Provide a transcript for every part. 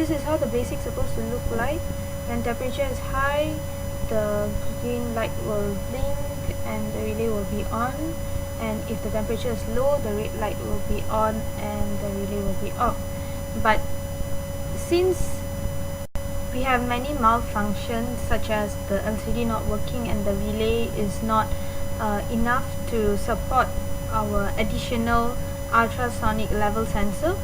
This is how the basic is supposed to look like. When temperature is high, the green light will blink and the relay will be on, and if the temperature is low, the red light will be on and the relay will be off. But since we have many malfunctions, such as the LCD not working and the relay is not enough to support our additional ultrasonic level sensor,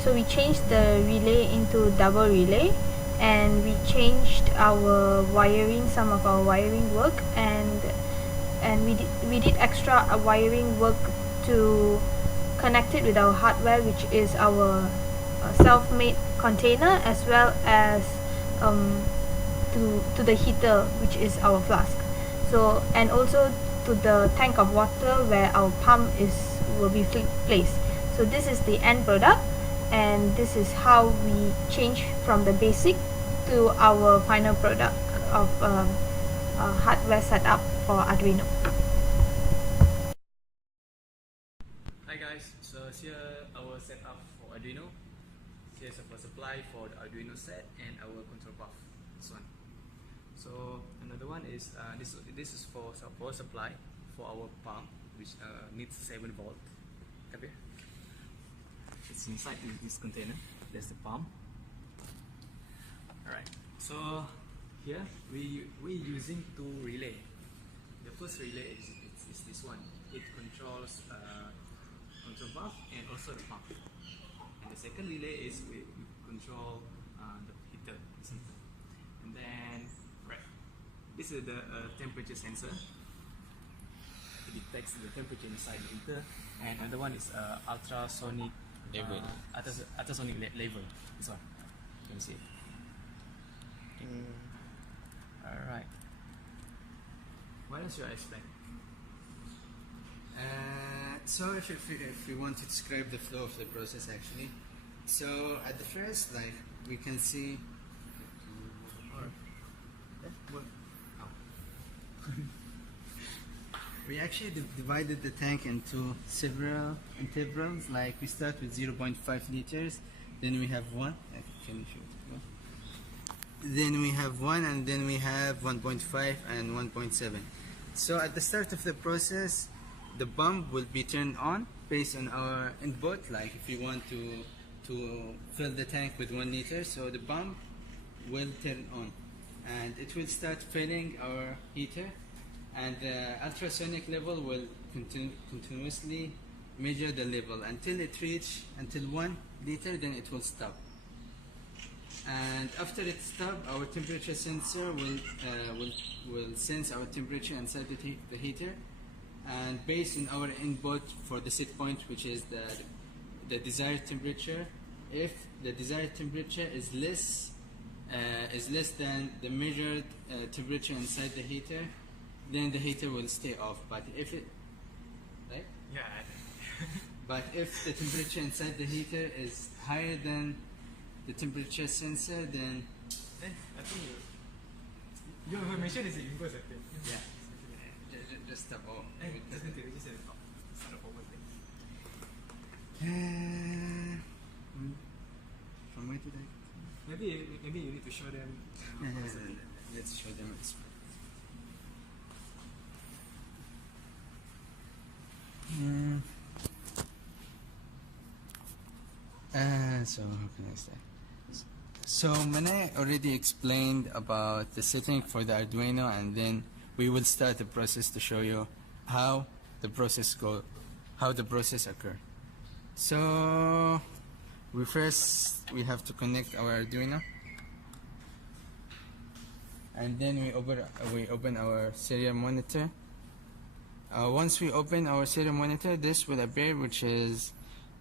so we changed the relay into double relay, and we changed our wiring, some of our wiring work, and we did extra wiring work to connect it with our hardware, which is our self-made container, as well as to the heater, which is our flask. So, and also to the tank of water where our pump will be placed. So this is the end product, and this is how we change from the basic to our final product of hardware setup for Arduino. Hi guys, so here our setup for Arduino. Here's our supply for the Arduino set and our control path. This one. So another one is this is for power supply for our pump, which needs 7 volt. Come here. It's inside this container. There's the pump. Alright, so here we're using 2 relay. The first relay is this one. It controls control valve and also the pump. And the second relay is we control the heater. And then this is the temperature sensor. It detects the temperature inside the heater. And another one is ultrasonic level. Ultrasonic level. This one. Can you see it? Alright. What else should I explain? So if we want to describe the flow of the process, actually, so at the first, like, we can see we actually divided the tank into several intervals. Like, we start with 0.5 liters, then we have 1, then we have 1, and then we have 1.5 and 1.7. So at the start of the process, the pump will be turned on based on our input. Like, if you want to fill the tank with 1 liter, so the pump will turn on, and it will start filling our heater, and the ultrasonic level will continuously measure the level until it reach until 1 liter, then it will stop. And after it stops, our temperature sensor will sense our temperature inside the heater, and based on our input for the set point, which is the desired temperature, if the desired temperature is less than the measured temperature inside the heater, then the heater will stay off. But if it right? Yeah. But if the temperature inside the heater is higher than the temperature sensor, then I think your information is inverse, I think. yeah, just stop. Oh, Just need to register the top. Start a forward thing. From where did I? Maybe you need to show them. Let's show them this. So how can I say? So Mane already explained about the setting for the Arduino, and then we will start the process to show you how the process occur. So we have to connect our Arduino, and then we open our serial monitor. Once we open our serial monitor, this will appear, which is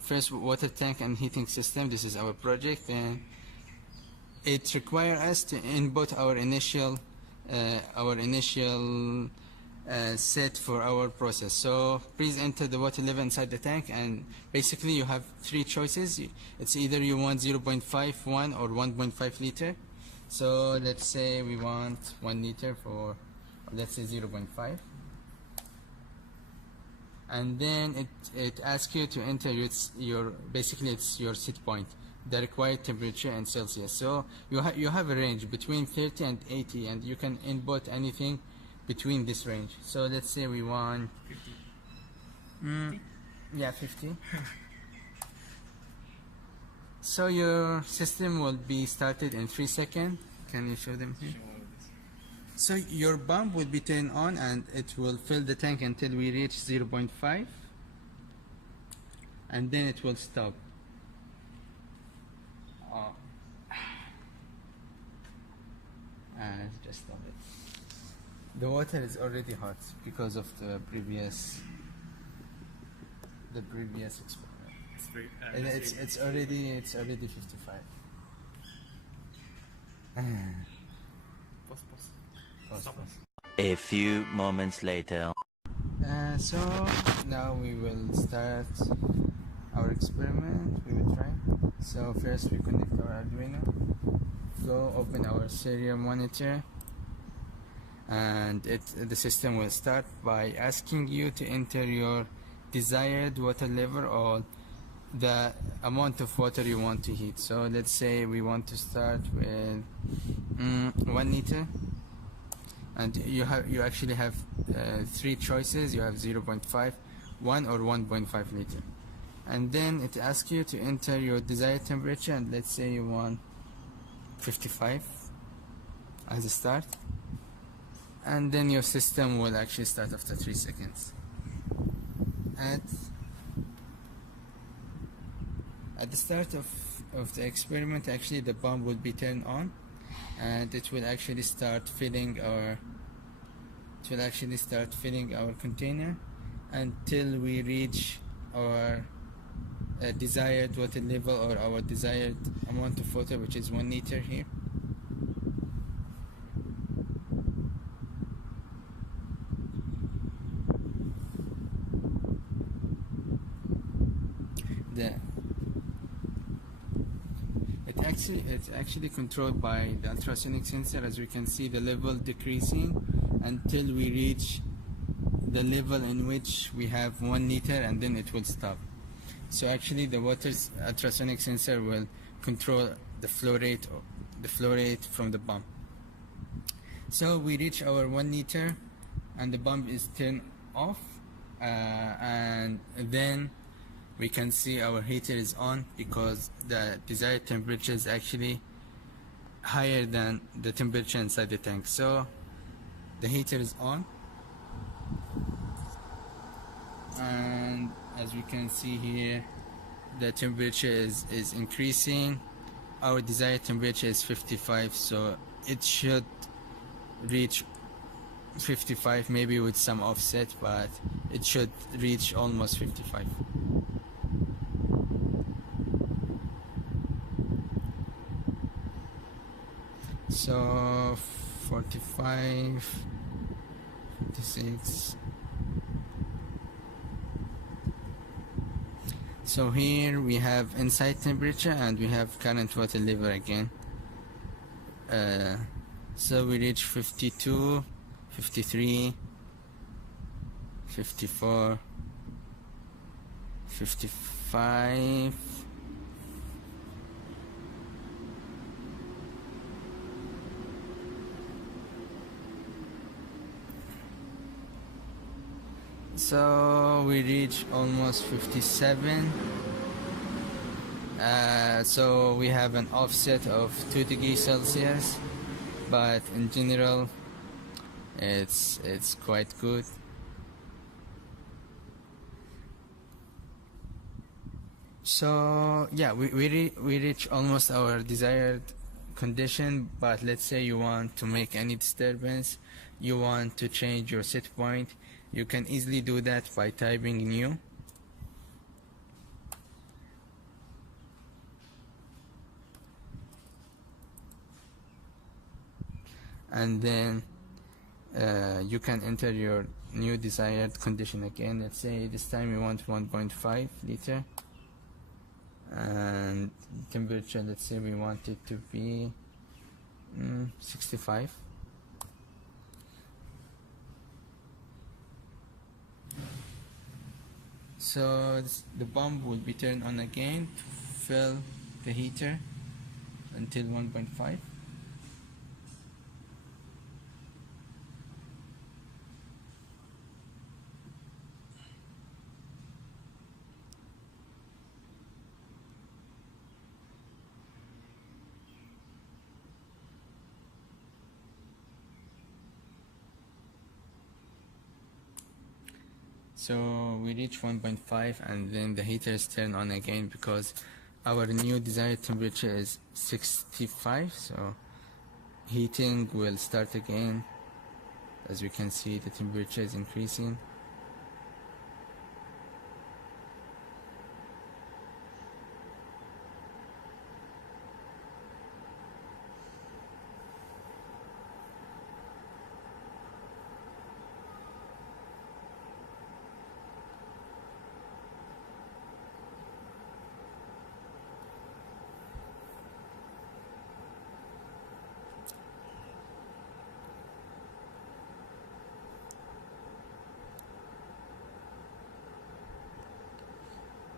first water tank and heating system. This is our project, and it requires us to input our initial set for our process. So please enter the water level inside the tank, and basically you have 3 choices. It's either you want 0.5, 1, or 1.5 liter. So let's say we want 1 liter for, let's say 0.5. And then it asks you to enter basically it's your set point, the required temperature in Celsius. So you have a range between 30 and 80, and you can input anything between this range. So let's say we want 50. Yeah, 50. So your system will be started in 3 seconds. Can you show them here? So your pump will be turned on, and it will fill the tank until we reach 0.5, and then it will stop. Just stop it. The water is already hot because of the previous experiment. It's already 55. Stop. A few moments later. So now we will start our experiment. We will try. So first we connect our Arduino. Go open our serial monitor, and the system will start by asking you to enter your desired water level or the amount of water you want to heat. So let's say we want to start with 1 liter. And you actually have 3 choices. You have 0.5, 1, or 1.5 liter. And then it asks you to enter your desired temperature, and let's say you want 55 as a start. And then your system will actually start after 3 seconds. At the start of the experiment, actually the pump will be turned on, and it will actually start filling our container until we reach our desired water level or our desired amount of water, which is 1 liter here. It's actually controlled by the ultrasonic sensor. As we can see, the level decreasing until we reach the level in which we have 1 liter, and then it will stop. So actually the water's ultrasonic sensor will control the flow rate from the pump. So we reach our 1 liter and the pump is turned off, and then we can see our heater is on because the desired temperature is actually higher than the temperature inside the tank. So the heater is on, and as we can see here, the temperature is increasing. Our desired temperature is 55, so it should reach 55, maybe with some offset, but it should reach almost 55. So 45, 56. So here we have inside temperature and we have current water level again. So we reach 52, 53, 54, 55, so we reach almost 57. So we have an offset of 2 degrees Celsius, but in general it's quite good. So yeah, we reach almost our desired condition, but let's say you want to make any disturbance, you want to change your set point, you can easily do that by typing new. And then you can enter your new desired condition again. Let's say this time you want 1.5 liter, and temperature, let's say we want it to be 65. So the pump will be turned on again to fill the heater until 1.5. So we reach 1.5 and then the heater is turned on again because our new desired temperature is 65. So heating will start again. As we can see, the temperature is increasing.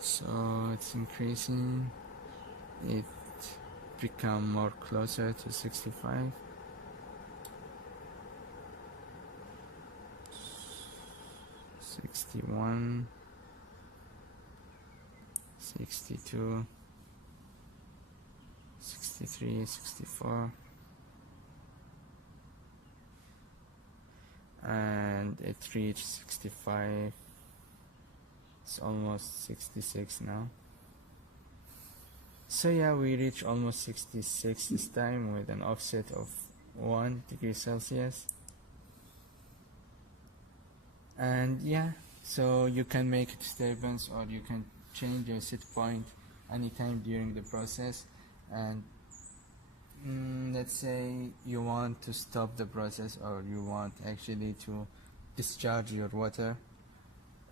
So it's increasing, it become more closer to 65. $61, $62, $63, $64, and it reached 65. It's almost 66 now. So yeah, we reach almost 66 this time with an offset of 1 degree Celsius. And yeah, so you can make a disturbance or you can change your set point anytime during the process. And let's say you want to stop the process or you want actually to discharge your water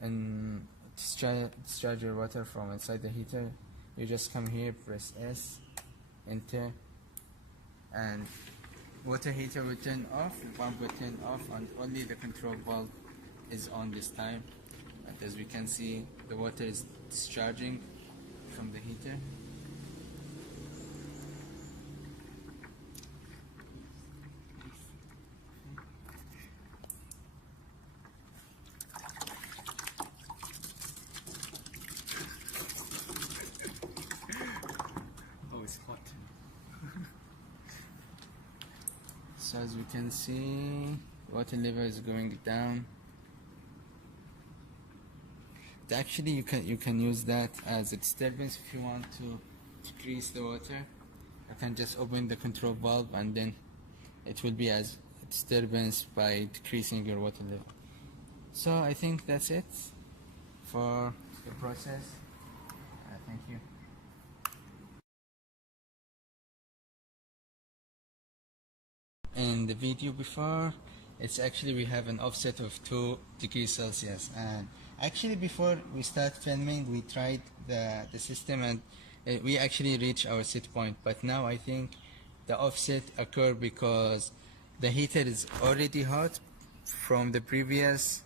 and discharge your water from inside the heater, you just come here, press S, enter, and water heater will turn off, the pump will turn off, and only the control valve is on this time. And as we can see, the water is discharging from the heater. Oh, it's hot. So as we can see, water level is going down. Actually, you can use that as a disturbance if you want to decrease the water. You can just open the control valve and then it will be as a disturbance by decreasing your water level. So I think that's it for the process. Thank you. In the video before, it's actually we have an offset of 2 degrees Celsius, and actually before we start filming we tried the system and we actually reached our set point, but now I think the offset occurred because the heater is already hot from the previous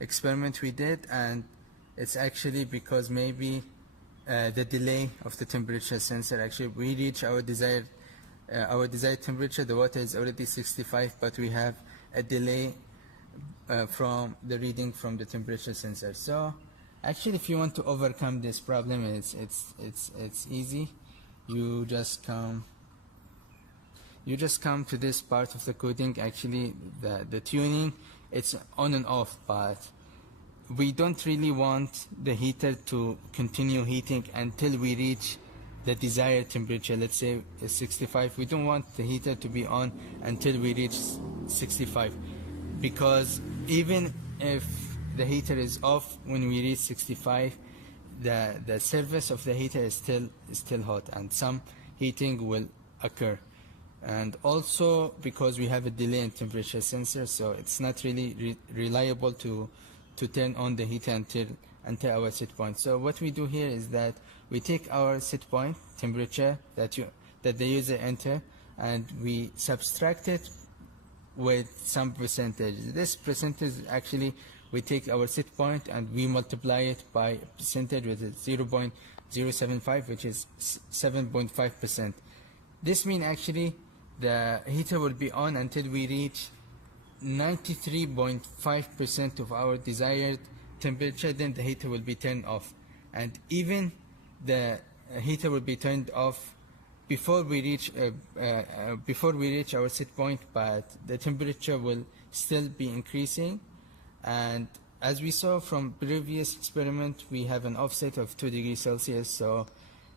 experiment we did, and it's actually because maybe the delay of the temperature sensor. Actually we reach our desired temperature. The water is already 65, but we have a delay from the reading from the temperature sensor. So actually if you want to overcome this problem, it's easy. You just come to this part of the coding. Actually the tuning, it's on and off, but we don't really want the heater to continue heating until we reach the desired temperature. Let's say 65. We don't want the heater to be on until we reach 65, because even if the heater is off when we reach 65, the surface of the heater is still hot and some heating will occur. And also because we have a delay in temperature sensor, so it's not really reliable to turn on the heater until our set point. So what we do here is that we take our set point temperature that the user enter, and we subtract it with some percentage. This percentage, actually we take our set point and we multiply it by percentage with 0.075, which is 7.5%. This means actually the heater will be on until we reach 93.5% of our desired temperature. Then the heater will be turned off, and even the heater will be turned off before we reach our set point, but the temperature will still be increasing. And as we saw from previous experiment, we have an offset of 2 degrees Celsius. So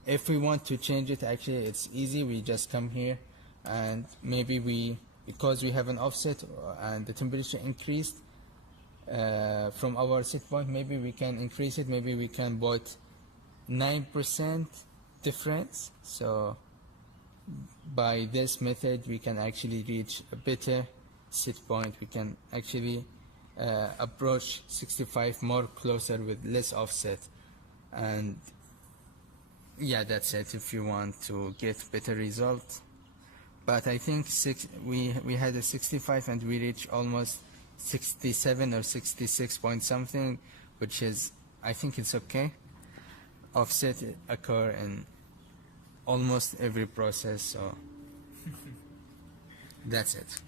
if we want to change it, actually it's easy. We just come here, and maybe because we have an offset and the temperature increased from our set point, maybe we can increase it. Maybe we can put 9% difference. So by this method we can actually reach a better set point. We can actually approach 65 more closer with less offset. And yeah, that's it if you want to get better result. But I think we had a 65 and we reached almost 67 or 66 point something, which is, I think it's okay. Offset occur in almost every process, so that's it.